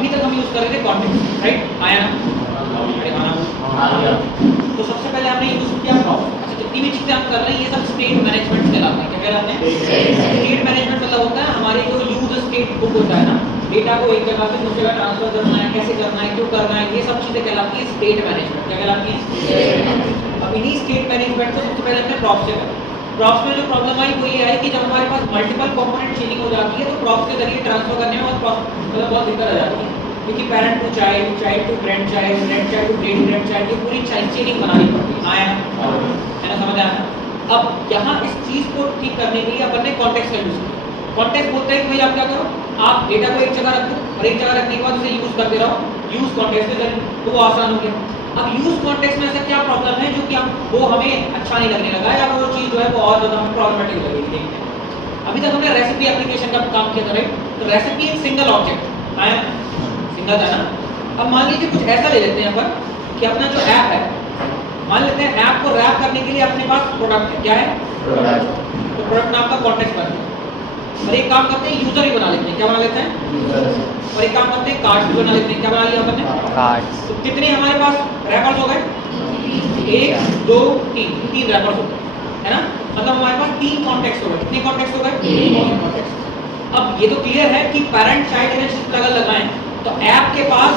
अभी तक हम यूज कर रहे थे कॉन्टेक्स्ट, राइट? आया ना? तो सबसे पहले हमने यूज किया प्रॉप। अच्छा, जितनी भी चीजें हम कर रहे हैं ये सब स्टेट मैनेजमेंट कहलाते हैं। क्या कहलाते हैं? स्टेट मैनेजमेंट मतलब होता है हमारे जो यूज स्टेट बुक होता है ना, डेटा को एक जगह से दूसरी जगह ट्रांसफर करना है, कैसे करना है, क्यों करना है, ये सब चीजें कहलाती है स्टेट मैनेजमेंट। क्या कहलाती है? अब इन्हीं स्टेट मैनेजमेंट को सबसे पहले हमने प्रॉप से करा। प्रॉप्स में जो प्रॉब्लम आई वो ये आई कि जब हमारे पास मल्टीपल कंपोनेंट चेंजिंग हो जाती है तो प्रॉप्स के जरिए ट्रांसफर करने में मतलब बहुत दिक्कत आ जाती है, क्योंकि parent to child, child to grand child, grand child to great grand child, ये पूरी चेंजिंग बनानी पड़ती है। आया है ना? समझ आया? अब यहाँ इस चीज को ठीक करने के लिए अपन ने कॉन्टेक्स्ट का यूज किया। कॉन्टेक्स्ट बोलता है कि भाई आप क्या करो, आप डेटा को एक जगह रख दो और एक जगह रखने के बाद उसे यूज करते रहो, यूज कॉन्टेक्स्ट के जरिए, तो वो आसान हो गया। अब यूज कॉन्टेक्स्ट में ऐसा क्या प्रॉब्लम है जो कि वो हमें अच्छा नहीं लगने लगा या वो चीज जो है वो और ज्यादा हमें प्रॉब्लमेटिक लगेगी। देखते हैं, अभी तक हमने रेसिपी एप्लीकेशन का काम किया था, राइट? तो रेसिपी एक सिंगल ऑब्जेक्ट आया, सिंगल था ना। अब मान लीजिए कुछ ऐसा ले लेते हैं अपन कि अपना जो ऐप है, मान लेते हैं ऐप को रैप करने के लिए अपने पास प्रोडक्ट है। क्या है? तो प्रोडक्ट नाम का कॉन्टेक्स्ट बनता है। और एक काम करते हैं यूजर ही बना लेते हैं। क्या बना लेते हैं? और एक काम करते हैं कार्ड्स भी बना लेते हैं। क्या बना लिया अपन ने? कार्ड्स। तो कितने हमारे पास रैपर्स हो गए? 1 2 3 रैपर्स हो गए, है ना? मतलब हमारे पास 3 कॉन्टेक्स्ट हो गए। कितने कॉन्टेक्स्ट हो गए? 3 कॉन्टेक्स्ट। अब ये तो क्लियर है कि पेरेंट चाइल्ड रिलेशनशिप अगर लगाएं तो ऐप के पास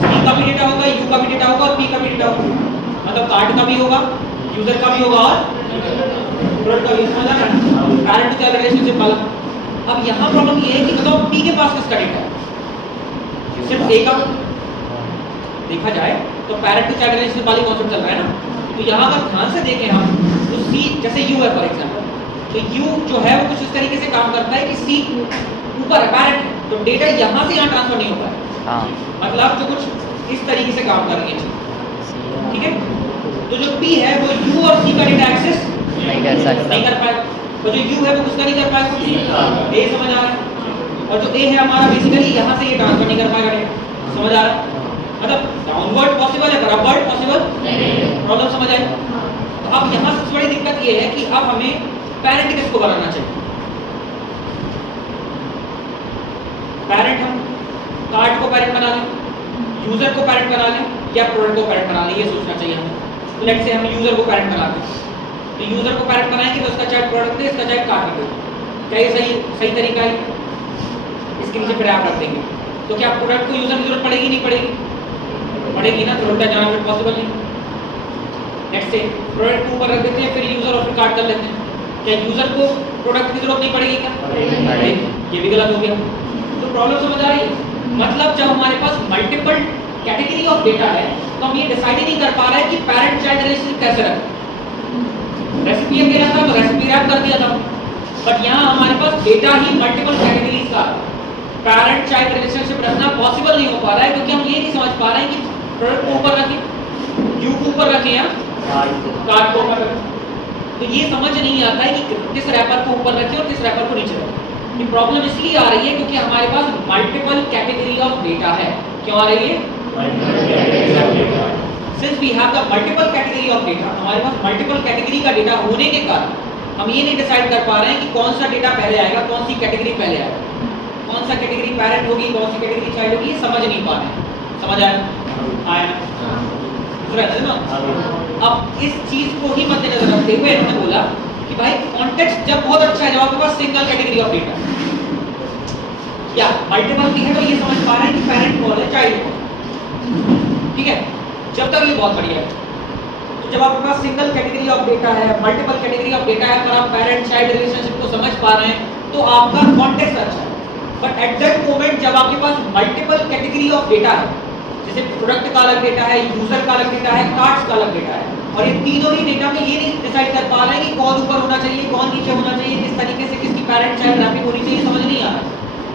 C का भी डेटा होगा, U का भी डेटा होगा और P का भी डेटा होगा। मतलब कार्ड का भी होगा, यूजर का भी होगा और प्रोडक्ट का भी। समझा ना? पेरेंट चाइल्ड रिलेशनशिप वाला। अब यहाँ प्रॉब्लम ये है कि बताओ P के पास किसका डेटा है? सिर्फ A का। देखा जाए तो पेरेंट टू चाइल्ड रिलेशनशिप वाली कॉन्सेप्ट चल रहा है ना। तो यहाँ अगर ध्यान से देखें हम तो C जैसे U है फॉर एग्जांपल, तो U जो है वो कुछ इस तरीके से काम करता है कि C ऊपर है, पेरेंट, तो डेटा यहाँ से यहाँ ट्रांसफर नहीं होता है। मतलब जो कुछ इस तरीके से काम कर रही है, ठीक है? तो जो P है वो U और C का डेटा एक्सेस नहीं कर पाएगा, और जो U है वो उसका नहीं कर पाएगा। A समझ आ रहा है? और जो A है हमारा बेसिकली यहाँ से ये ट्रांसफर नहीं कर पाएगा डेटा। समझ आ रहा है? मतलब डाउनवर्ड पॉसिबल है पर अपवर्ड पॉसिबल नहीं। प्रॉब्लम समझ आई? तो अब यहाँ सबसे बड़ी दिक्कत ये है कि अब हमें पेरेंट किसको बनाना चाहिए? पेरेंट हम कार्ड को पेरेंट बना लें, यूजर को पेरेंट बना लें, या प्रोडक्ट को पेरेंट बना लें, ये सोचना चाहिए हमें। तो लेट्स से हम यूजर को पेरेंट बनाते हैं, तो यूजर को पेरेंट बनाएंगे तो इसका चाहे प्रोडक्ट है, इसका चाहे कार्ड है। क्या ये सही तरीका है? इसके नीचे फिर आप रख देंगे तो क्या प्रोडक्ट को यूजर की जरूरत पड़ेगी? नहीं पड़ेगी? पड़ेगी ना, तो उल्टा जाना फिर पॉसिबल नहीं। लेट्स से प्रोडक्ट को ऊपर रख देते हैं, फिर यूजर और फिर कार्ड कर लेते हैं। क्या यूजर को प्रोडक्ट की जरूरत नहीं पड़ेगी? क्या पड़ेगी? ये भी गलत हो गया। तो प्रॉब्लम समझ आ रही है? मतलब जब हमारे पास मल्टीपल कैटेगरी ऑफ डेटा है तो हम ये डिसाइड ही नहीं कर पा रहे हैं कि पेरेंट चाइल्ड रिलेशनशिप कैसे रखें। रेसिपी ये कह रहा था तो रेसिपी रैप कर दिया था, बट यहाँ हमारे पास डेटा ही मल्टीपल कैटेगरीज का पेरेंट चाइल्ड रिलेशनशिप रखना पॉसिबल नहीं हो पा रहा है, क्योंकि हम ये नहीं समझ पा रहे हैं कि प्रोडक्ट को ऊपर रखें, यू को ऊपर रखें या कार्ड को ऊपर रखें। तो ये समझ नहीं आता है कि किस रैपर को ऊपर रखें और किस रैपर को नीचे रखें। ये प्रॉब्लम इसलिए आ रही है क्योंकि हमारे पास मल्टीपल कैटेगरी ऑफ डेटा है। क्यों आ रही है? Since we have the multiple category of data, हमारे पास मल्टीपल कैटेगरी का डेटा होने के कारण हम ये नहीं डिसाइड कर पा रहे हैं कि कौन सा डेटा पहले आएगा, कौन सी कैटेगरी पहले आएगा, कौन सा कैटेगरी पेरेंट होगी, कौन सी कैटेगरी चाइल्ड होगी, ये समझ नहीं पा रहे हैं। समझ आया ना? अब इस चीज को ही मद्देनजर रखते हुए इन्होंने बोला कि भाई कॉन्टेक्स्ट जब बहुत अच्छा है, जब आपके पास सिंगल कैटेगरी ऑफ डेटा या मल्टीपल भी है तो ये समझ पा रहे हैं कि पेरेंट कौन है, चाइल्ड कौन, ठीक है? जब तक ये बहुत बढ़िया है। तो जब आपके पास सिंगल कैटेगरी ऑफ डेटा है, मल्टीपल कैटेगरी ऑफ डेटा है, पर आप पेरेंट चाइल्ड रिलेशनशिप को समझ पा रहे हैं तो आपका कॉन्टेक्स्ट अच्छा है। बट एट दैट मोमेंट जब आपके पास मल्टीपल कैटेगरी ऑफ डेटा है, जैसे प्रोडक्ट का अलग डेटा है, यूजर का अलग डेटा है, कार्ड्स का अलग डेटा है, और ये तीनों ही डेटा में ये नहीं डिसाइड कर पा रहे हैं कि कौन ऊपर होना चाहिए, कौन नीचे होना चाहिए, किस तरीके से किसकी पेरेंट चाइल्ड रैपिंग होनी चाहिए, समझ नहीं आ रहा।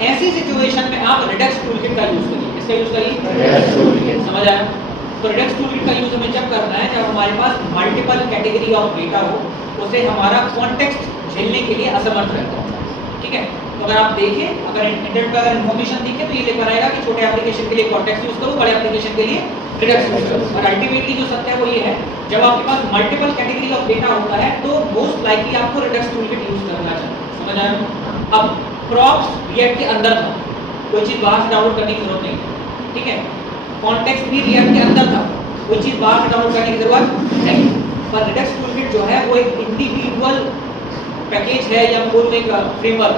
ऐसी सिचुएशन में आप रिडक्स टूलकिट का यूज करिए। इसका यूज करिए। समझ आया? तो रिडक्स टूलकिट का यूज हमें जब करना है जब हमारे पास मल्टीपल कैटेगरी ऑफ डेटा हो, उसे हमारा कॉन्टेक्स्ट झेलने के लिए असमर्थ रहता है, ठीक है? तो अगर आप देखें, अगर इंटरनेट पर अगर इन्फॉर्मेशन दिखे तो ये लेकर आएगा कि छोटे एप्लीकेशन के लिए कॉन्टेक्स्ट यूज करो, बड़े एप्लीकेशन के लिए रिडक्स यूज करो। और अल्टीमेटली जो सत्य है वो ये है, जब आपके पास मल्टीपल कैटेगरी ऑफ डेटा होता है तो मोस्ट लाइकली आपको रिडक्स टूलकिट यूज करना चाहिए। समझ आया? अब प्रॉप्स रिएक्ट के अंदर था, कोई चीज़ बाहर से डाउनलोड करने की जरूरत नहीं है, ठीक है। कॉन्टेक्स्ट भी रिएक्ट के अंदर था, कोई चीज़ बाहर से डाउनलोड करने की जरूरत नहीं। पर रिडक्स टूलकिट जो है वो एक इंडिविजुअल पैकेज है या बोलूँ एक फ्रेमवर्क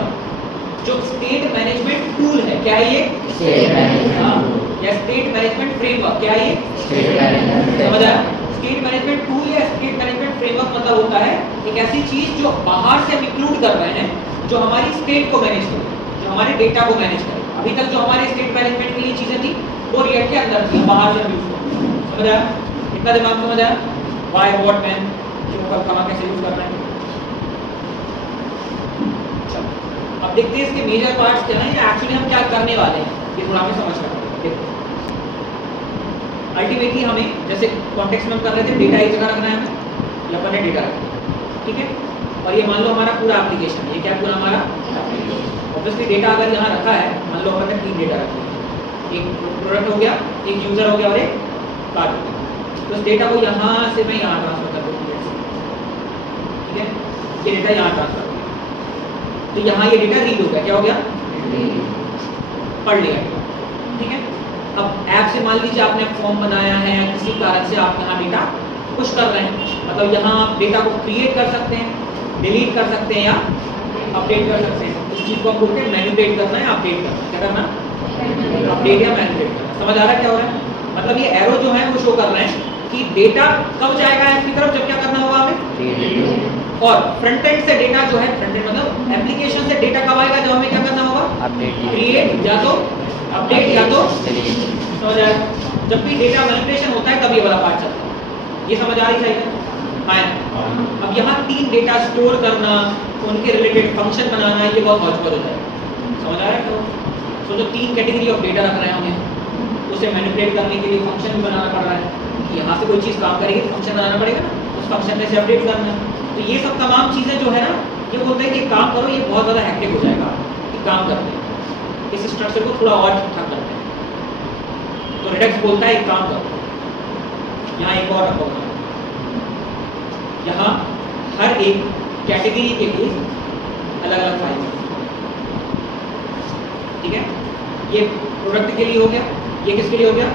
जो स्टेट मैनेजमेंट टूल है। क्या है ये? स्टेट मैनेजमेंट या स्टेट मैनेजमेंट फ्रेमवर्क। क्या है ये? समझ आया? स्टेट मैनेजमेंट टूल या स्टेट मैनेजमेंट फ्रेमवर्क मतलब होता है एक ऐसी चीज जो बाहर से हम इंक्लूड कर रहे हैं, जो हमारी स्टेट को मैनेज करे, जो हमारे डेटा को मैनेज करे। अभी तक जो हमारे स्टेट मैनेजमेंट के लिए चीजें थी वो रिएक्ट के अंदर थी, बाहर से हम यूज करते हैं। समझ आया? इतना दिमाग समझ आया? व्हाई, व्हाट, व्हेन, क्यों, कब, कहाँ, कैसे यूज कर रहे हैं। अब देखते हैं इसके मेजर पार्ट्स क्या हैं, एक्चुअली हम क्या करने वाले हैं, ये थोड़ा हमें समझ करना है। अल्टीमेटली हमें जैसे कॉन्टेक्स्ट में हम कर रहे थे, डेटा एक जगह रखना है हमें, या अपन ने डेटा रखना है, ठीक है। और ये मान लो हमारा पूरा एप्लीकेशन है, ये क्या पूरा हमारा ऑब्वियसली डेटा अगर यहाँ रखा है, मान लो अपन ने 3 डेटा रखे हैं, एक प्रोडक्ट हो गया, एक यूजर हो गया और एक कार्ड हो गया। तो इस डेटा को यहाँ से मैं यहाँ ट्रांसफर कर दूँ, ठीक है। ये डेटा यहाँ ट्रांसफर, तो यहाँ ये डेटा रीड हो गया, क्या हो गया? पढ़ लिया, ठीक है। अब ऐप से मान लीजिए आपने फॉर्म बनाया है, किसी कारण से आप यहाँ डेटा पुश कर रहे हैं, मतलब यहाँ आप डेटा को क्रिएट कर सकते हैं, डिलीट कर सकते हैं या अपडेट कर सकते हैं। इस चीज़ को हम बोलते हैं मैनिपुलेट करना है, अपडेट करना। क्या करना? अपडेट या मैनिपुलेट करना। समझ आ रहा है क्या हो रहा है? मतलब ये एरो जो है वो शो कर रहे हैं कि डेटा कब जाएगा ऐप की तरफ, जब क्या करना होगा हमें। और फ्रंट एंड से डेटा जो है, फ्रंट एंड मतलब एप्लीकेशन से डेटा कब आएगा, जब हमें क्या करना होगा? अपडेट, क्रिएट या तो अपडेट या तो समझ आया? जब भी डेटा मैनिपुलेशन होता है तब ये वाला पार्ट चलता है। ये समझ आ रही है? हाँ। अब यहाँ 3 डेटा स्टोर करना, उनके रिलेटेड फंक्शन बनाना, ये बहुत हौच-पौच होता है। समझ आ रहा है? तो सोचो 3 कैटेगरी ऑफ डेटा रख रहे हैं हमें, उसे मैनिपुलेट करने के लिए फंक्शन भी बनाना पड़ रहा है कि यहाँ से कोई चीज़ काम करेगी तो फंक्शन बनाना पड़ेगा ना, उस फंक्शन में से अपडेट करना है। तो ये सब तमाम चीज़ें जो है ना, ये बोलते हैं कि काम करो, ये बहुत ज़्यादा हेक्टिक हो जाएगा कि काम करते हैं, इस स्ट्रक्चर को थोड़ा और ठीक ठाक करते हैं। तो रिडक्स बोलता है एक काम करो, यहाँ एक और रखो, यहाँ हर एक कैटेगरी के लिए अलग अलग फाइल, ठीक है। ये प्रोडक्ट के लिए हो गया, ये किसके लिए हो गया?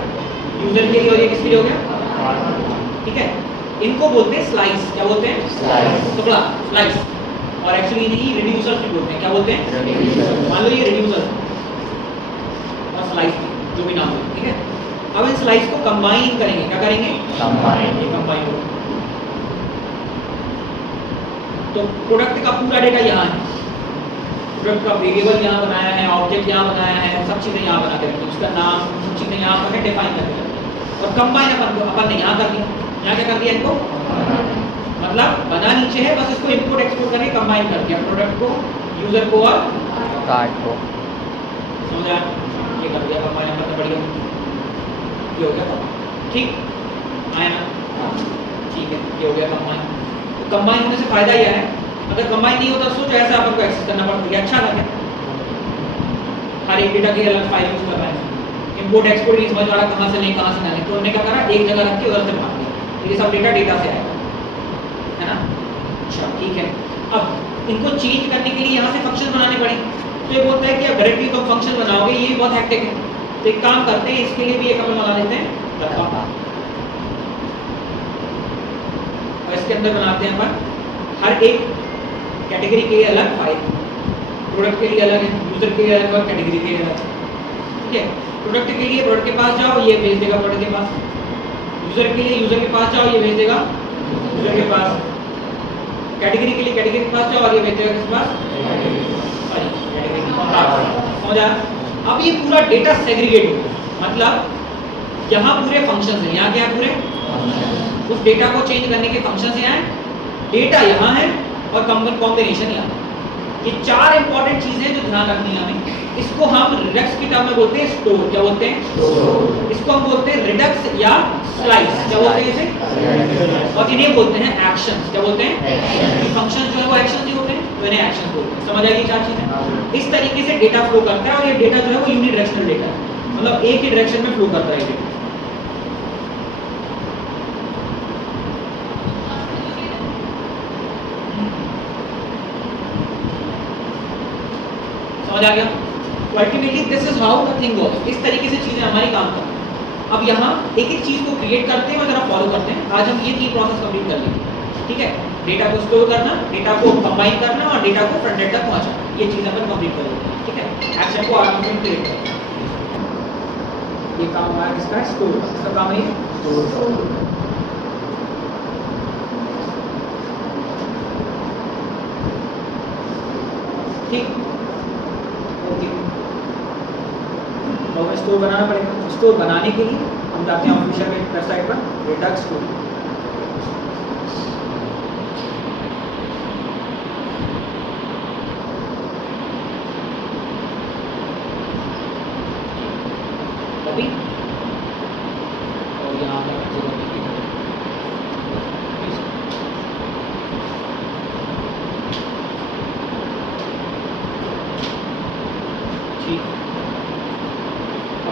यूजर के लिए, और ये किसके लिए हो गया? ठीक है। इनको बोलते हैं स्लाइस। क्या बोलते हैं? स्लाइस, टुकड़ा, स्लाइस। और एक्चुअली इन्हीं रिड्यूसर भी बोलते हैं। क्या बोलते हैं? मान लो ये रिड्यूसर और स्लाइस, जो भी नाम हो, ठीक है। अब इन स्लाइस को कंबाइन करेंगे। क्या करेंगे? कंबाइन। ये कंबाइन होगा। तो प्रोडक्ट का पूरा डेटा यहाँ है, प्रोडक्ट का वेरिएबल यहाँ बनाया है, ऑब्जेक्ट यहाँ बनाया है, सब चीज़ें यहाँ बना के रखी, उसका नाम, सब चीज़ें यहाँ पर डिफाइन करके रखी। और कंबाइन अपन ने यहाँ कर दिया। यहाँ क्या कर दिया इनको? मतलब बना नीचे है, बस इसको इंपोर्ट एक्सपोर्ट करके कंबाइन कर दिया, प्रोडक्ट को, यूजर को और कार्ड को। समझा? ये कर दिया कंबाइन, मतलब बढ़िया, ये हो गया ठीक, आया ना? ठीक है, ये हो गया कंबाइन। तो कंबाइन होने से फायदा यह है, अगर कंबाइन नहीं होता सोचो ऐसा अपन को एक्सेस करना पड़ता है, अच्छा लगे हर एक डेटा की अलग फाइल यूज कर रहा है, इंपोर्ट एक्सपोर्ट नहीं समझ वाला, कहाँ से नहीं कहाँ से नहीं, तो उन्होंने क्या करा, एक जगह रख के उधर से भाग दिया, ये सब डेटा से आएगा, है ना? अच्छा ठीक है। अब इनको चेंज करने के लिए यहाँ से फंक्शन बनाने पड़े, तो ये बोलता है कि अब डायरेक्टली तुम फंक्शन बनाओगे, ये बहुत हेक्टिक है, तो एक काम करते हैं, इसके लिए भी एक अपन बना लेते हैं, और इसके अंदर बनाते हैं अपन हर एक कैटेगरी के लिए अलग फाइल, प्रोडक्ट के लिए अलग है, यूजर के लिए अलग और कैटेगरी के लिए अलग, ठीक है। प्रोडक्ट के लिए प्रोडक्ट के पास जाओ, ये भेज देगा प्रोडक्ट के पास, यूजर के लिए यूजर के पास जाओ, ये भेज देगा यूजर के पास, कैटेगरी के लिए कैटेगरी के पास जाओ और ये भेज देगा किसके पास, कैटेगरी के पास। समझ आया? अब ये पूरा डेटा सेग्रीगेट हो गया, मतलब यहाँ पूरे फंक्शंस हैं, यहाँ क्या पूरे उस डेटा को चेंज करने के फंक्शंस यहाँ हैं, डेटा यहाँ है और कॉम्बिनेशन यहाँ। ये 4 इंपॉर्टेंट चीजें जो ध्यान रखनी है हमें, इसको हम रिडक्स की टर्म में बोलते हैं स्टोर। क्या बोलते हैं? इसको हम बोलते हैं रिडक्स या स्लाइस। क्या बोलते हैं इसे? और इन्हें बोलते हैं एक्शंस। क्या बोलते हैं? फंक्शंस जो है वो एक्शंस ही होते हैं, तो इन्हें एक्शंस बोलते हैं। समझ आएगी 4 चीजें? इस तरीके से डेटा फ्लो करता है, और ये डेटा जो है वो यूनिडायरेक्शनल डेटा है, मतलब एक ही डायरेक्शन में फ्लो करता है डेटा। समझ आ गया? तो ultimately this is how the thing works. इस तरीके से चीज़ें हमारी काम करती हैं। अब यहाँ एक एक चीज़ को क्रिएट करते हैं और जरा फॉलो करते हैं। आज हम ये 3 प्रोसेस कंप्लीट कर लेंगे, ठीक है। डेटा को स्टोर करना, डेटा को कंबाइन करना और डेटा को फ्रंट एंड तक पहुँचाना, ये चीज़ अपन कंप्लीट कर लेंगे, ठीक है। एक्शन को आराम से क्रिएट करना, ये काम हमारा किसका है? स्टोर का। इसका काम है ये स्टोर। ठीक, ओके। तो हमें स्टोर बनाना पड़ेगा। स्टोर बनाने के लिए हम जाते हैं ऑफिशियल वेबसाइट पर, रेडक्स स्टोर। कॉपी और यहाँ पर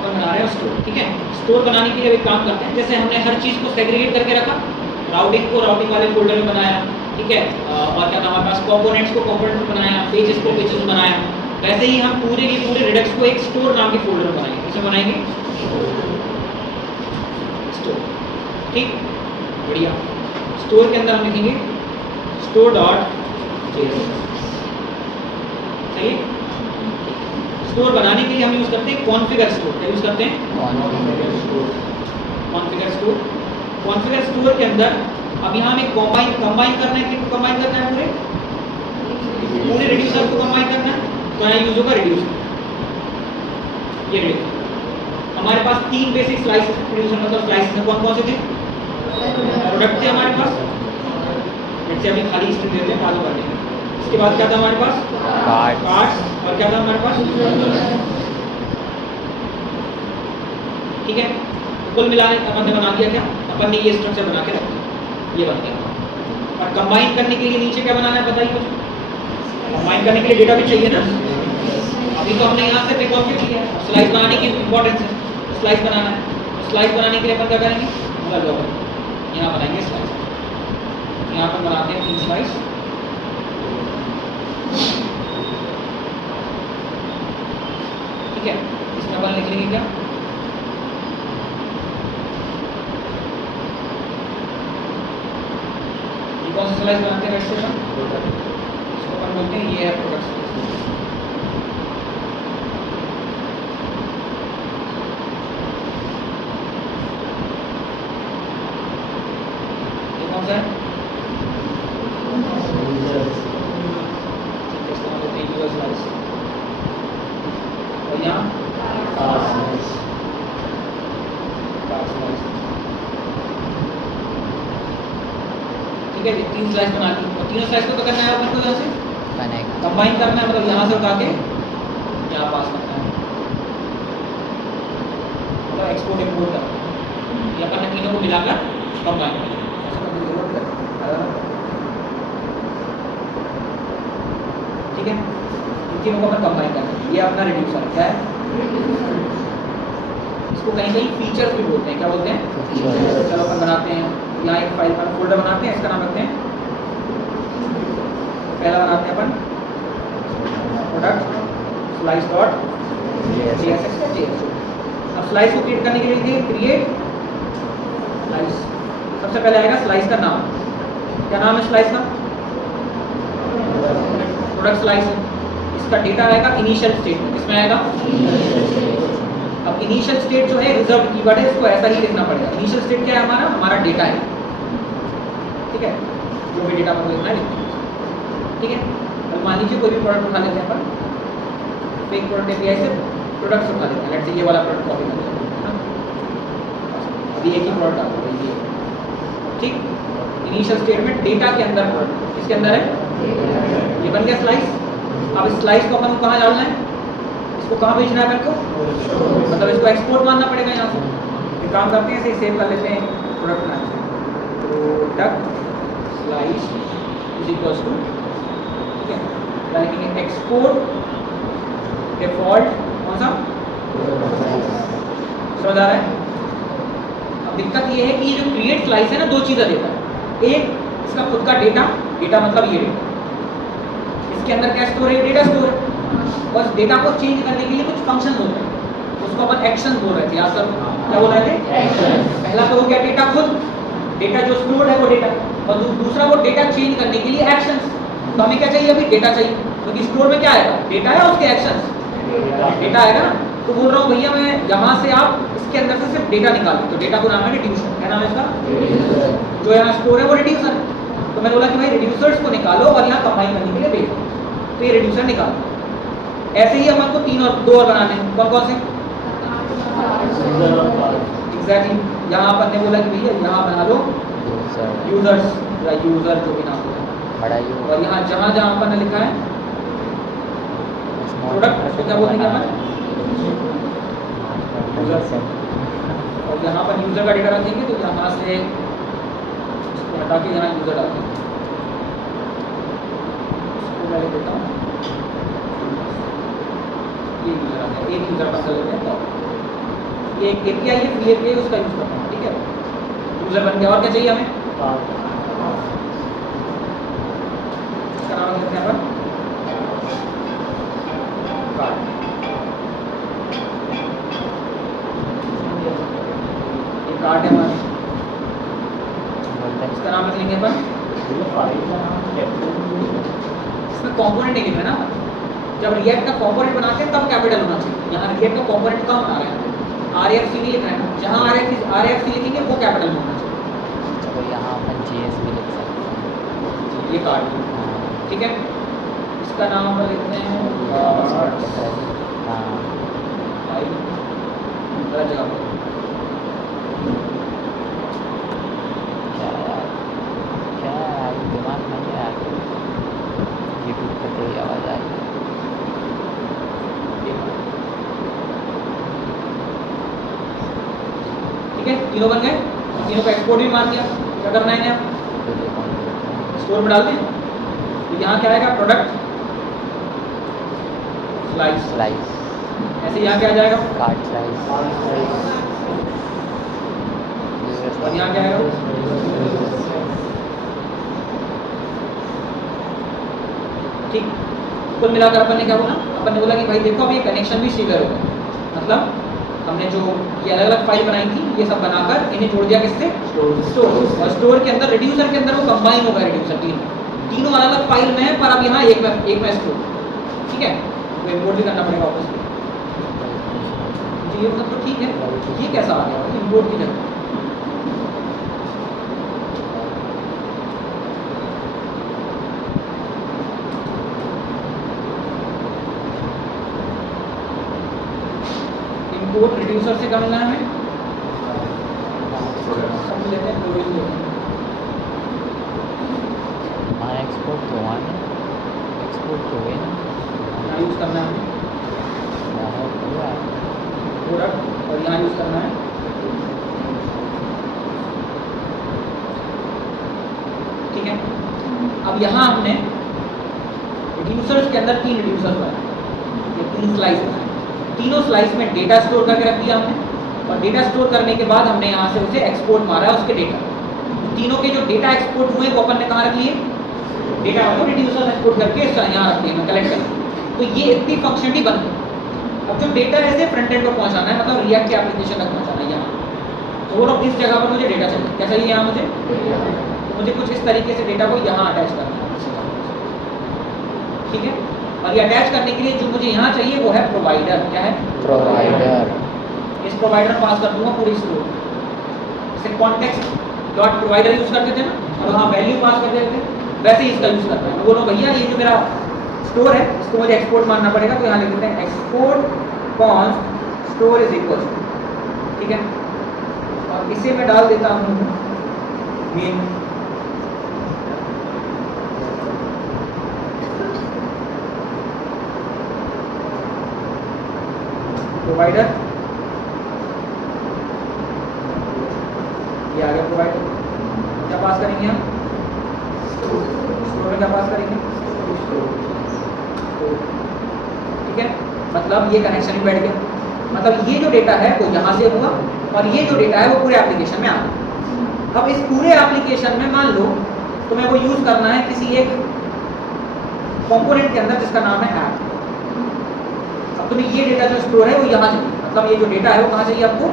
बना रहे हैं स्टोर, ठीक है। स्टोर बनाने के लिए एक काम करते हैं, जैसे हमने हर चीज़ को सेग्रीगेट करके रखा, राउटिंग को राउटिंग वाले फोल्डर में बनाया, ठीक है। और क्या हमारे पास कंपोनेंट्स को कंपोनेंट में बनाया, पेजेस को पेजेस में बनाया, वैसे ही हम पूरे के पूरे रेडक्स को एक स्टोर नाम के फोल्डर में बनाएंगे। किसमें बनाएंगे? स्टोर, ठीक, बढ़िया। स्टोर के अंदर हम लिखेंगे store.js, सही है। स्टोर बनाने के लिए हम यूज करते हैं कॉन्फ़िगर स्टोर। क्या यूज करते हैं? Configure store. कॉन्फ़िगर स्टोर के अंदर अब यहाँ हमें कंबाइन करना है, किसको कंबाइन करना है? पूरे रिड्यूसर को कंबाइन करना है, तो यहाँ यूज होगा रिड्यूसर। ये रिड्यूसर हमारे पास 3 बेसिक स्लाइस रिड्यूसर मतलब स्लाइस में कौन से थे? प्रोडक्ट थे हमारे पास, जैसे अभी खाली स्ट्रिंग देते हैं आगे बढ़ने। इसके बाद क्या था हमारे पास? कार्ड्स। और क्या था हमारे पास? ठीक है। कुल मिलाने अपन ने बना दिया क्या? अपन ने ये स्ट्रक्चर बना के रख दिया, ये बन गया। और कंबाइन करने के लिए नीचे क्या बनाना है बताइए मुझे? कंबाइन करने के लिए डेटा भी चाहिए ना। अभी तो हमने यहाँ से पिक ऑफ किया है, स्लाइस बनाने की इंपॉर्टेंस है, स्लाइस बनाना है। स्लाइस बनाने के लिए अपन क्या करेंगे? यहाँ बनाएंगे स्लाइस। यहाँ पर बनाते हैं 3 स्लाइस, ठीक है। इसमें अपन लिख लेंगे क्या? ये कौन सा स्लाइस बनाते हैं? इसको अपन बोलते हैं ये है प्रोडक्ट स्लाइस। ये कौन सा है? ठीक है, 3 स्लाइस बना दी। और तीनों स्लाइस को क्या करना है अपन को? यहाँ से कंबाइन करना है, मतलब यहाँ से उठा के यहाँ पास करना है, मतलब एक्सपोर्ट इंपोर्ट करना है। ये अपन ने तीनों को मिलाकर कंबाइन करना है। ठीक है, इन तीनों को अपन कंबाइन करना है। ये अपना रिड्यूसर क्या है? इसको कहीं कहीं फीचर्स भी बोलते हैं। क्या बोलते हैं? चलो अपन बनाते हैं, यहाँ एक फाइल पर फोल्डर बनाते हैं, इसका नाम रखते हैं, पहला बनाते हैं अपन प्रोडक्ट स्लाइस डॉट जेएस। अब स्लाइस को क्रिएट करने के लिए लिखिए क्रिएट स्लाइस। सबसे पहले आएगा स्लाइस का नाम। क्या नाम है स्लाइस का? प्रोडक्ट स्लाइस है। इसका डेटा आएगा इनिशियल स्टेट में। किसमें आएगा? अब इनिशियल स्टेट जो है रिजर्व कीवर्ड है, इसको ऐसा ही लिखना पड़ेगा। इनिशियल स्टेट क्या है? हमारा डेटा है, ठीक है। जो भी डेटा पर लिखना है, ठीक है। अब मान लीजिए कोई भी प्रोडक्ट उठा लेते हैं अपन, फेक प्रोडक्ट एपीआई से प्रोडक्ट्स उठा लेते हैं। लेट्स से ये वाला प्रोडक्ट कॉपी कर लेते हैं, है ना। अभी एक ही प्रोडक्ट आ रहा है, ये ठीक। इनिशियल स्टेटमेंट डेटा के अंदर प्रोडक्ट किसके अंदर है? ये बन गया स्लाइस। अब इस स्लाइस को अपन को कहाँ डालना है? इसको कहाँ भेजना है अपन को? मतलब इसको एक्सपोर्ट मानना पड़ेगा यहाँ से। एक काम करते हैं, इसे सेव कर लेते हैं प्रोडक्ट नाम से, product slice is equals to, ठीक है, क्या लिखेंगे? एक्सपोर्ट डिफॉल्ट कौन सा? समझ आ रहा है? अब दिक्कत ये है कि ये जो क्रिएट स्लाइस है ना, 2 चीज़ें देता है। एक इसका खुद का डेटा, डेटा मतलब ये डेटा, इसके अंदर क्या स्टोर है? डेटा स्टोर है। बस डेटा को चेंज करने के लिए कुछ फंक्शन होते हैं, उसको अपन एक्शन बोल रहे थे। याद करो क्या बोल रहे थे? पहला तो हो गया डेटा खुद, डेटा जो स्टोर्ड है वो डेटा, और दूसरा वो डेटा चेंज करने के लिए एक्शंस। तो हमें क्या चाहिए? अभी डेटा चाहिए, क्योंकि स्टोर में क्या आएगा? डेटा है और उसके एक्शंस, डेटा आएगा ना। तो बोल रहा हूँ भैया मैं यहाँ से आप इसके अंदर से सिर्फ डेटा निकाल दो, तो डेटा को नाम है रिड्यूसर। क्या नाम है इसका? जो यहाँ स्टोर है वो रिड्यूसर है। तो मैंने बोला कि भाई रिड्यूसर्स को निकालो और यहाँ कंबाइन करने के लिए भेजो, तो ये रिड्यूसर निकालो। ऐसे ही अपन को 3 और 2 और बनाने हैं। कौन कौन से? एग्जैक्टली, यहाँ अपन ने बोला कि भैया यहाँ बना लो यूजर्स या यूजर जो भी नाम होता है, और यहाँ जहाँ जहाँ अपन ने लिखा है प्रोडक्ट, उसको क्या बोलेंगे अपन? यूजर। और यहाँ पर यूजर का डेटा रखेंगे, तो यहाँ से इसको हटा के यहाँ यूजर डाल देंगे। इसको मैं लिख देता हूँ, ये यूजर आ गया, एक यूजर का लेते हैं। तो एक एपीआई है, फ्री एपीआई, उसका यूज करता हूँ। ठीक है, यूजर बन गया। और क्या चाहिए हमें? इसका नाम लिखते हैं अपन कार्ड। ये कार्ड है हमारा, इसका नाम लिख लेंगे अपन। इसमें कंपोनेंट नहीं लिख रहे ना, जब रिएक्ट का कंपोनेंट बनाते हैं तब कैपिटल होना चाहिए। यहाँ रिएक्ट का कंपोनेंट कहाँ बना रहे हैं? RFC नहीं लिख रहे हैं ना, जहाँ RFC लिखेंगे वो कैपिटल में होना चाहिए। तो यहाँ अपन GS भी लिख सकते हैं। ये कार्ड, ठीक है। इसका नाम अपन लिखते हैं गलत जगह पर। क्या दिमाग नहीं है आगे, यूट्यूब पर तेरी आवाज़ आई। ठीक है, तीनों बन गए, तीनों का एक्सपोर्ट भी मार दिया। क्या करना है इन्हें? स्टोर में डाल दें। तो यहाँ क्या आएगा? Product slice. ऐसे यहाँ क्या आ जाएगा? Card slice. और यहाँ क्या आएगा? ठीक। कुल मिलाकर अपन ने क्या बोला? अपन ने बोला कि भाई देखो अब ये कनेक्शन भी सीवियर हो गया, मतलब हमने जो ये अलग अलग फाइल बनाई थी, ये सब बनाकर इन्हें जोड़ दिया किससे? स्टोर। और स्टोर के अंदर रिड्यूसर के अंदर वो कंबाइन हो गया। रिड्यूसर तीनों अलग अलग फाइल में है, पर अब यहाँ एक में स्टोर। ठीक है, तो इंपोर्ट भी करना पड़ेगा वापस। ये मतलब तो ठीक है, ये कैसा आ गया इंपोर्ट की जगह? इंपोर्ट रिड्यूसर से करना है हमें, सब लेते हैं, दो ही लेते हैं। हमारा एक्सपोर्ट तो हुआ नहीं, एक्सपोर्ट तो हुए ना, यहाँ यूज़ करना है हमें प्रोडक्ट, और यहाँ यूज़ करना है ठीक है। अब यहाँ हमने रिड्यूसर्स के अंदर 3 रिड्यूसर्स बनाए, ये 3 स्लाइस बनाए। तीनों स्लाइस में डेटा स्टोर करके रख दिया हमने, और डेटा स्टोर करने के बाद हमने यहाँ से उसे एक्सपोर्ट मारा है उसके डेटा। तीनों के जो डेटा एक्सपोर्ट हुए वो अपन ने कहाँ रख लिए? डेटा को रिड्यूसर एक्सपोर्ट करके यहाँ रख दिए, कलेक्ट कर। तो ये इतनी फंक्शनलिटी बन गई। अब जो डेटा है इसे फ्रंट एंड को पहुँचाना है, मतलब रिएक्ट के एप्लीकेशन तक पहुँचाना है यहाँ। तो वो लोग इस जगह पर मुझे डेटा चाहिए, क्या चाहिए यहाँ मुझे? तो मुझे कुछ इस तरीके से डेटा को यहाँ अटैच करना है, ठीक है। और ये अटैच करने के लिए जो मुझे यहाँ चाहिए वो है प्रोवाइडर। क्या है? प्रोवाइडर। इस प्रोवाइडर पास कर दूंगा पूरी स्टोर। जैसे कॉन्टेक्स्ट डॉट प्रोवाइडर यूज करते थे ना, और वहाँ वैल्यू पास कर देते थे, वैसे ही इसका यूज करना है। मैं बोलो भैया ये जो मेरा स्टोर है इसको मुझे एक्सपोर्ट मारना पड़ेगा, तो यहाँ लिख देते हैं export const store is equal, ठीक है। और इसे मैं डाल देता हूँ मेन, प्रोवाइडर, ये आ गया प्रोवाइडर। क्या पास करेंगे हम? स्टोर में क्या पास करेंगे? ठीक है, मतलब ये कनेक्शन भी बैठ गया। मतलब ये जो डेटा है वो यहाँ से हुआ, और ये जो डेटा है वो पूरे एप्लीकेशन में आ गया। अब इस पूरे एप्लीकेशन में मान लो तो मैं वो यूज करना है किसी एक कंपोनेंट के अंदर जिसका नाम है ऐप। अब तुम्हें ये डेटा जो स्टोर है वो यहाँ चाहिए, मतलब ये जो डेटा है वो कहाँ चाहिए आपको,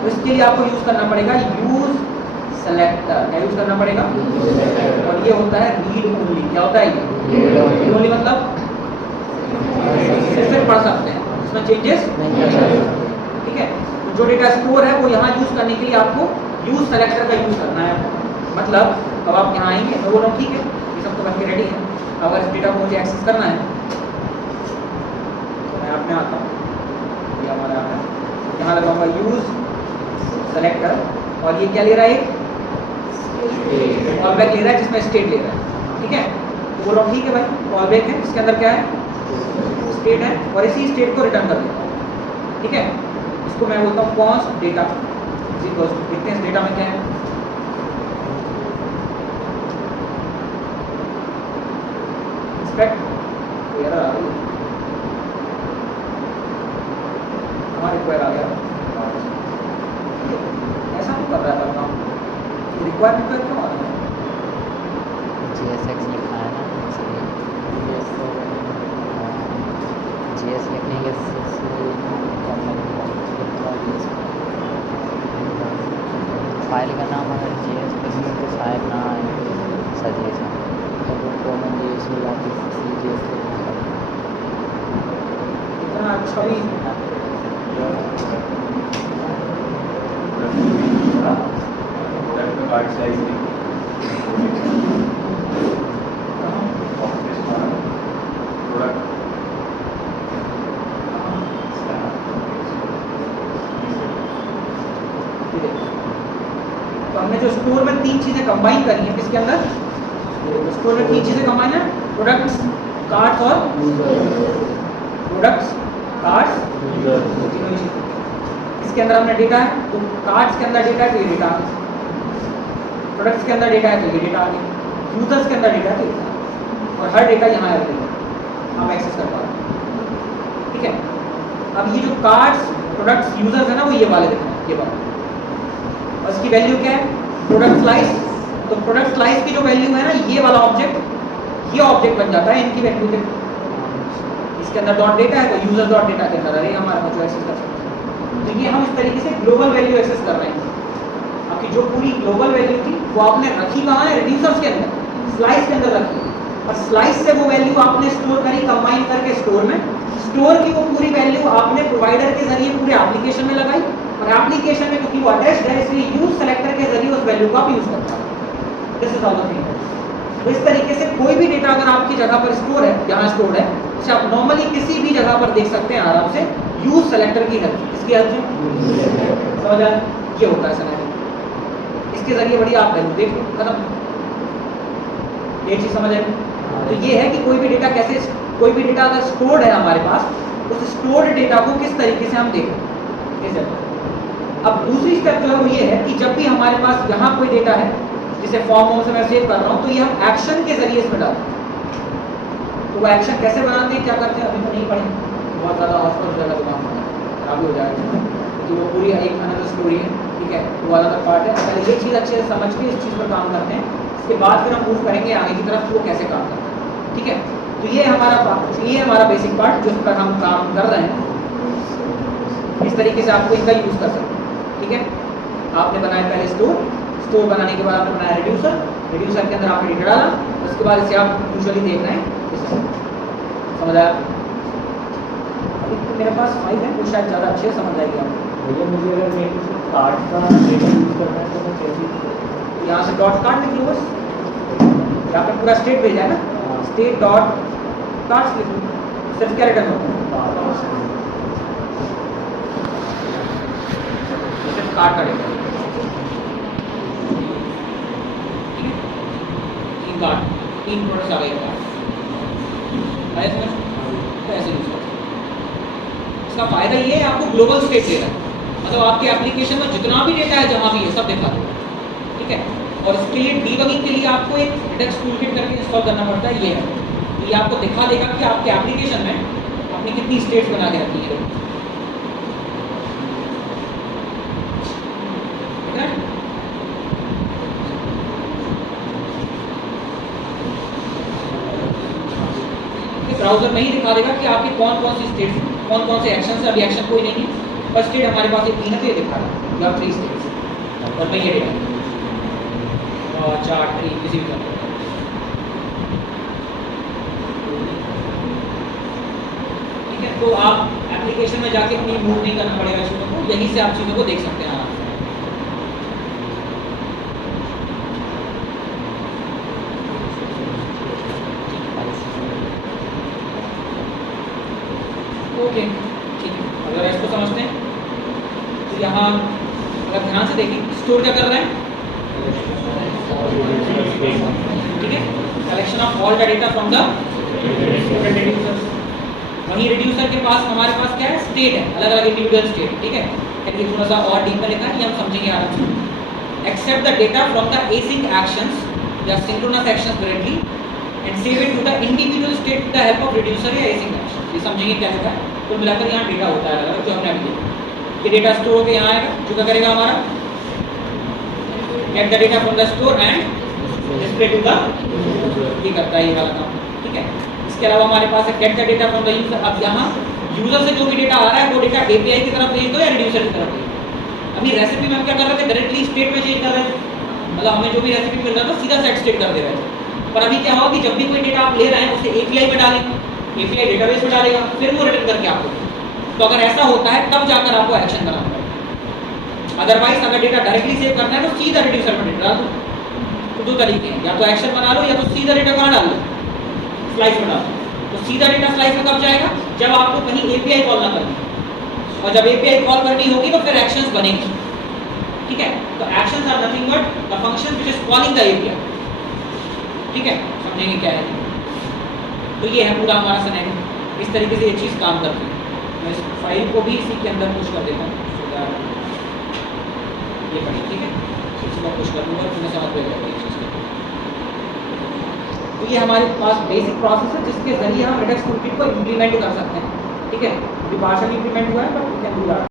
तो इसके लिए आपको यूज़ करना पड़ेगा यूज़ सेलेक्टर। क्या यूज़ करना पड़ेगा, और ये होता है रीड ओनली। क्या होता है ये रीड ओनली, मतलब सिर्फ पढ़ सकते हैं, इसमें चेंजेस नहीं कर सकते। ठीक है, तो जो डेटा स्टोर है वो यहाँ यूज़ करने के लिए आपको यूज़ सेलेक्टर का यूज़ करना है। मतलब अब आप यहाँ आएंगे तो बोलो ठीक है ये सब तो बन के रेडी है, अगर इस डेटा को मुझे एक्सेस करना है तो मैं आप में आता हूँ, ये हमारा है, यहाँ लगाऊंगा यूज़ सेलेक्टर, और ये क्या ले रहा है, कॉल बैक ले रहा है जिसमें स्टेट ले रहा है। ठीक है, तो बोलो ठीक है भाई कॉल बैक है, इसके अंदर क्या है, स्टेट है, और इसी स्टेट को रिटर्न कर देता हूँ। ठीक है, इसको मैं बोलता हूँ कॉन्स्ट डेटा, देखते हैं इस डेटा में क्या है। एरर आ रही है, हमारे रिक्वायर आ गया, ऐसा नहीं कर रहा है काम, रिक्वायरमेंट पर क्यों आ रहा है, GSX लिखा है ना इसलिए, GS लिखने के फाइल का नाम अगर GS लिखेंगे तो शायद ना आए सजेशन, तो कॉमन GS में जाके CGS लिखना पड़ेगा। इतना अच्छा भी कार्ड साइज तो हमने जो स्टोर में तीन चीजें कंबाइन करी हैं, किसके अंदर, स्टोर में तीन चीजें कंबाइन है, प्रोडक्ट्स, कार्ड्स और प्रोडक्ट्स, कार्ड्स, तीनों चीजें। इसके अंदर हमने डेटा है, तो कार्ड्स के अंदर डेटा है तो ये डेटा आ गया, प्रोडक्ट्स के अंदर डेटा है तो ये डेटा आ गया, यूजर्स के अंदर डेटा है तो ये, और हर डेटा यहाँ अवेलेबल हम एक्सेस कर पा रहे हैं। ठीक है, अब ये जो कार्ड्स, प्रोडक्ट्स, यूजर्स है ना, वो ये वाले दिख रहे हैं, ये वाले, और इसकी वैल्यू क्या है, प्रोडक्ट स्लाइस। तो प्रोडक्ट स्लाइस की जो वैल्यू है ना, ये वाला ऑब्जेक्ट, ये ऑब्जेक्ट बन जाता है इनकी वैल्यू के, इसके अंदर डॉट डेटा है तो यूजर डॉट डेटा के अंदर अरे हमारा जो एक्सेस कर सकते हैं। तो ये हम इस तरीके से ग्लोबल वैल्यू एक्सेस कर रहे हैं। आपकी जो पूरी ग्लोबल वैल्यू थी वो आपने रखी कहाँ है, रिड्यूसर्स के अंदर, स्लाइस के अंदर रखी, और स्लाइस से वो वैल्यू आपने स्टोर करी कंबाइन करके स्टोर में, स्टोर की वो पूरी वैल्यू आपने प्रोवाइडर के जरिए पूरे एप्लीकेशन में लगाई, और एप्लीकेशन में क्योंकि वो अटैच्ड है इसलिए यूज सेलेक्टर के जरिए उस वैल्यू को आप यूज करते हैं। This is all the thing. तो इस तरीके से कोई भी डेटा अगर आपकी जगह पर स्टोर है, जहाँ स्टोर है, उसे आप नॉर्मली किसी भी जगह पर देख सकते हैं आराम से यूज सेलेक्टर की हेल्प, इसकी हेल्प से। समझ आया, ये होता है सिनेरियो, इसके जरिए बढ़िया आप वैल्यू देख लो, खत्म, ये चीज समझ आई। तो ये है कि कोई भी डेटा कैसे, कोई भी डेटा अगर स्टोर्ड है हमारे पास, उस स्टोर्ड डेटा को किस तरीके से हम देखें। अब दूसरी स्टेप जो है वो ये है कि जब भी हमारे पास यहाँ कोई डेटा है जिसे फॉर्म से मैं सेव कर रहा हूँ, तो ये हम एक्शन के जरिए इसमें डालते हैं। तो वो एक्शन कैसे बनाते हैं, क्या करते हैं, अभी तो नहीं पढ़ेंगे, बहुत ज़्यादा हॉस्पिटल हो जाएगा, दिमाग खराब हो जाएगा, क्योंकि वो पूरी एक अनदर स्टोरी है। ठीक है, वो अनदर पार्ट है। पहले ये चीज़ अच्छे से समझ के इस चीज़ पर काम करते हैं, इसके बाद फिर हम मूव करेंगे आगे की तरफ वो कैसे काम करते हैं। ठीक है, तो ये हमारा बेसिक पार्ट जिस पर हम काम कर रहे हैं। इस तरीके से आपको इनका यूज़ कर सकते हैं। ठीक है, आपने बनाया पहले स्टोर बनाने के बाद आपने बनाया रिड्यूसर के अंदर आपने डेटा डाला, उसके बाद इसे आप यूजुअली देख रहे हैं। समझ आया? अभी तो मेरे पास 5 है, वो शायद ज़्यादा अच्छे से समझ आएगी आपको। भैया मुझे अगर मेरे कार्ड का डेटा यूज़ करना है तो मैं कैसे, यहाँ से डॉट कार्ड लिख लो, बस यहाँ पे पूरा स्टेट भेजा है ना, स्टेट डॉट कार्ड लिख लो, सिर्फ क्या रिटर्न होगा, सिर्फ कार्ड का डेटा। तीन प्रोडक्ट्स आ गए कार्ड, तो ऐसे यूज करते हैं। इसका फायदा ये है आपको ग्लोबल स्टेट दे रहा है, मतलब आपके एप्लीकेशन में जितना भी डेटा है जहाँ भी है सब दिखा दो। ठीक है, और इसके लिए डीबगिंग के लिए आपको एक रेडेक्स टूलकिट करके इंस्टॉल करना पड़ता है। ये है, ये आपको दिखा देगा कि आपके एप्लीकेशन में आपने कितनी स्टेट्स बना के रखी है। ब्राउजर में ही दिखा देगा कि आपकी कौन कौन सी स्टेट्स हैं। कौन कौन से एक्शन है, अभी एक्शन कोई नहीं है, फर्स्ट स्टेट हमारे पास ये 3 है तो ये दिखा रहा है, यू हैव 3 स्टेट्स और मैं ये डेटा चार्ट 3 किसी भी तरह ठीक है। तो आप एप्लीकेशन में जाके कहीं मूव नहीं करना पड़ेगा चीज़ों को, यहीं से आप चीज़ों को देख सकते हैं आराम से। ओके ठीक है, अगर इसको समझते हैं तो यहाँ अगर ध्यान से देखें स्टोर क्या कर रहा है, ठीक है, collection of all the data from the reducers. वहीं रिड्यूसर के पास हमारे पास क्या है, स्टेट है, अलग अलग इंडिविजुअल स्टेट, ठीक है। ये थोड़ा सा और डीप में लिखा है, ये हम समझेंगे आराम से। Accept the data from the async actions या synchronous actions directly and save it to the individual state with the help of reducer या एसिंक एक्शन। ये समझेंगे क्या होता है। तो मिलाकर यहाँ डेटा होता है अलग, जो हमने अभी देखा। ये डेटा स्टोर होकर यहाँ आएगा, जो क्या करेगा हमारा, get the data from the store and display to the, ये करता है ये वाला काम, ठीक है। इसके अलावा हमारे पास है gate the data from the user. अब यहाँ यूजर से जो भी डेटा आ रहा है वो डेटा एपीआई की तरफ भेज दो या रिड्यूसर की तरफ भेज दो। अभी रेसिपी में हम क्या कर रहे थे, डायरेक्टली स्टेट में चेंज कर रहे थे, मतलब हमें जो भी रेसिपी मिल रहा था सीधा सेट स्टेट कर दे रहे थे। पर अभी क्या होगा कि जब भी कोई डेटा आप ले रहे हैं उसे एपीआई में डालेंगे, एपीआई डेटाबेस में डालेगा, फिर वो रिटर्न करके आपको। तो अगर ऐसा होता है तब जाकर आपको एक्शन करना पड़ेगा। अदरवाइज अगर डेटा डायरेक्टली सेव करना है तो सीधा रिड्यूसर में डेटा डाल दो। तो दो तरीके हैं, या तो एक्शन बना लो या तो सीधा डेटा कहाँ डाल दो, स्लाइस में डाल दो। तो सीधा डेटा स्लाइस में कब जाएगा, जब आपको कहीं एपीआई कॉल ना करनी, और जब एपीआई कॉल करनी होगी तो फिर एक्शंस बनेंगे, ठीक है। तो actions are nothing but the function which is calling the API, ठीक है। समझेंगे क्या है। तो ये है पूरा हमारा सिनेरियो, इस तरीके से ये चीज़ काम करती है। मैं इस फाइल को भी इसी के अंदर पुश कर देता हूँ, ये पढ़ी, ठीक है। इसी में पुश कर दूँगा, तुम्हें समझ में आएगा ये चीज़। तो ये हमारे पास बेसिक प्रोसेस है जिसके जरिए हम रेडक्स टूलकिट को इम्प्लीमेंट कर सकते हैं, ठीक है। अभी पार्शियली इम्प्लीमेंट हुआ है, but we can do that.